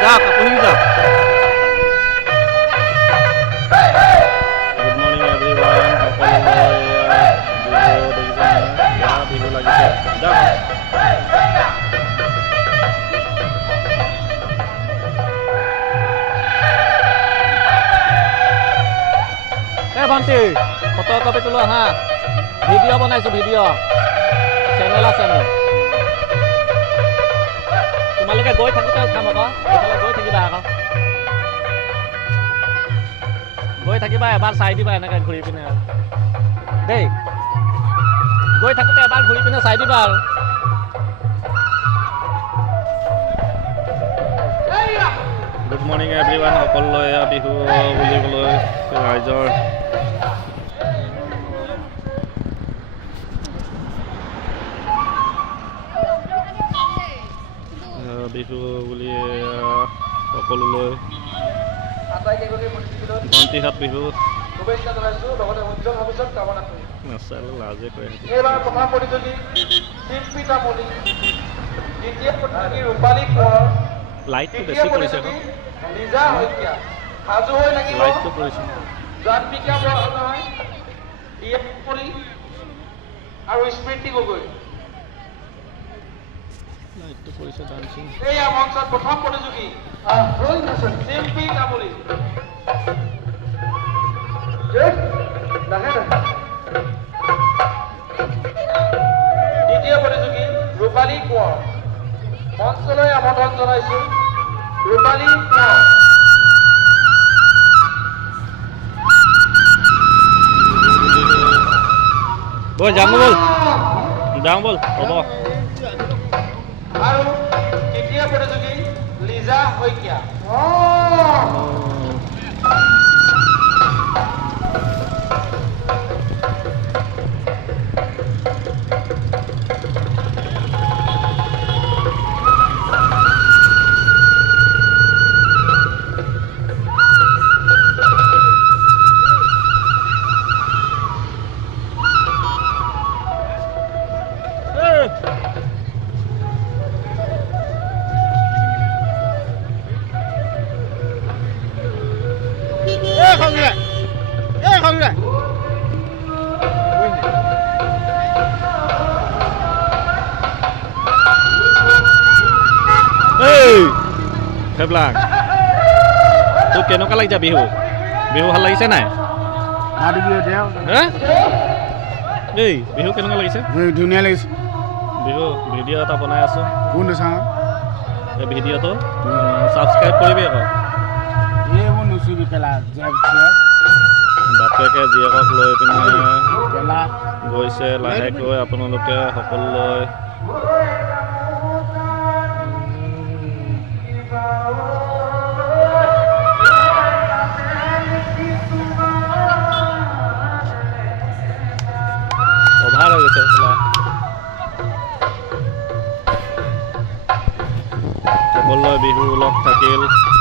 যাওক আপুনি যাওক। গুড মৰ্ণিং এভৰিৱান, সকলোলৈ বিহু দেখিছে নহয়, বিহু লাগিছে। যাওক ভণ্টি, ফটো কপি তোলো আহা। ভিডিঅ' বনাইছোঁ, ভিডিঅ' চেনেল আছে মোৰ। তোমালোকে গৈ থাকোঁতে উঠাম আকৌ, এইফালে গৈ থাকিবা আকৌ, গৈ থাকিবা, এবাৰ চাই দিবা এনেকৈ ঘূৰি পিনে আৰু দেই। গৈ থাকোঁতে এবাৰ ঘূৰি পিনে চাই দিবা আৰু। গুড মৰ্ণিং এভৰিৱান, সকলোলৈ বিহু বুলিবলৈ ৰাইজৰ বিহু বুলি সকলোলৈ ভণ্টিহাত বিহু নাচালে লাজে কৰে। লাইটটো বেছি কৰিছে ন, লাইটটো কৰিছে আৰু স্মৃতি গগৈ লাইটটো কৰিছে ডান্সিং। এয়া মঞ্চত প্ৰথম প্ৰতিযোগী শিল্পী তামুলী। দ্বিতীয় প্ৰতিযোগী ৰূপালী কোঁৱৰ। মঞ্চলৈ আমন্ত্ৰণ জনাইছোঁ ৰূপালী কোঁৱৰ। বল যাওঁ বল, যাওঁ বল, হ'ব। আৰু তৃতীয় প্ৰতিযোগী লিজা শইকীয়া। সেইবিলাক তোৰ কেনেকুৱা লাগিছে বিহু? বিহু ভাল লাগিছে নাই? দেই বিহু কেনেকুৱা লাগিছে? ধুনীয়া লাগিছে। বিহু ভিডিঅ' এটা বনাই আছোঁ, কোনটো চাওঁ? এই ভিডিঅ'টো ছাবস্ক্ৰাইব কৰিবি আকৌ। এইবোৰ নুচুবি পেলা বাপেকে জীয়েকক লৈ পিনে গৈছে লাহেকৈ। আপোনালোকে সকলোলৈ অভাৰ হৈ গৈছে। সকলোলৈ বিহু লগ থাকিল।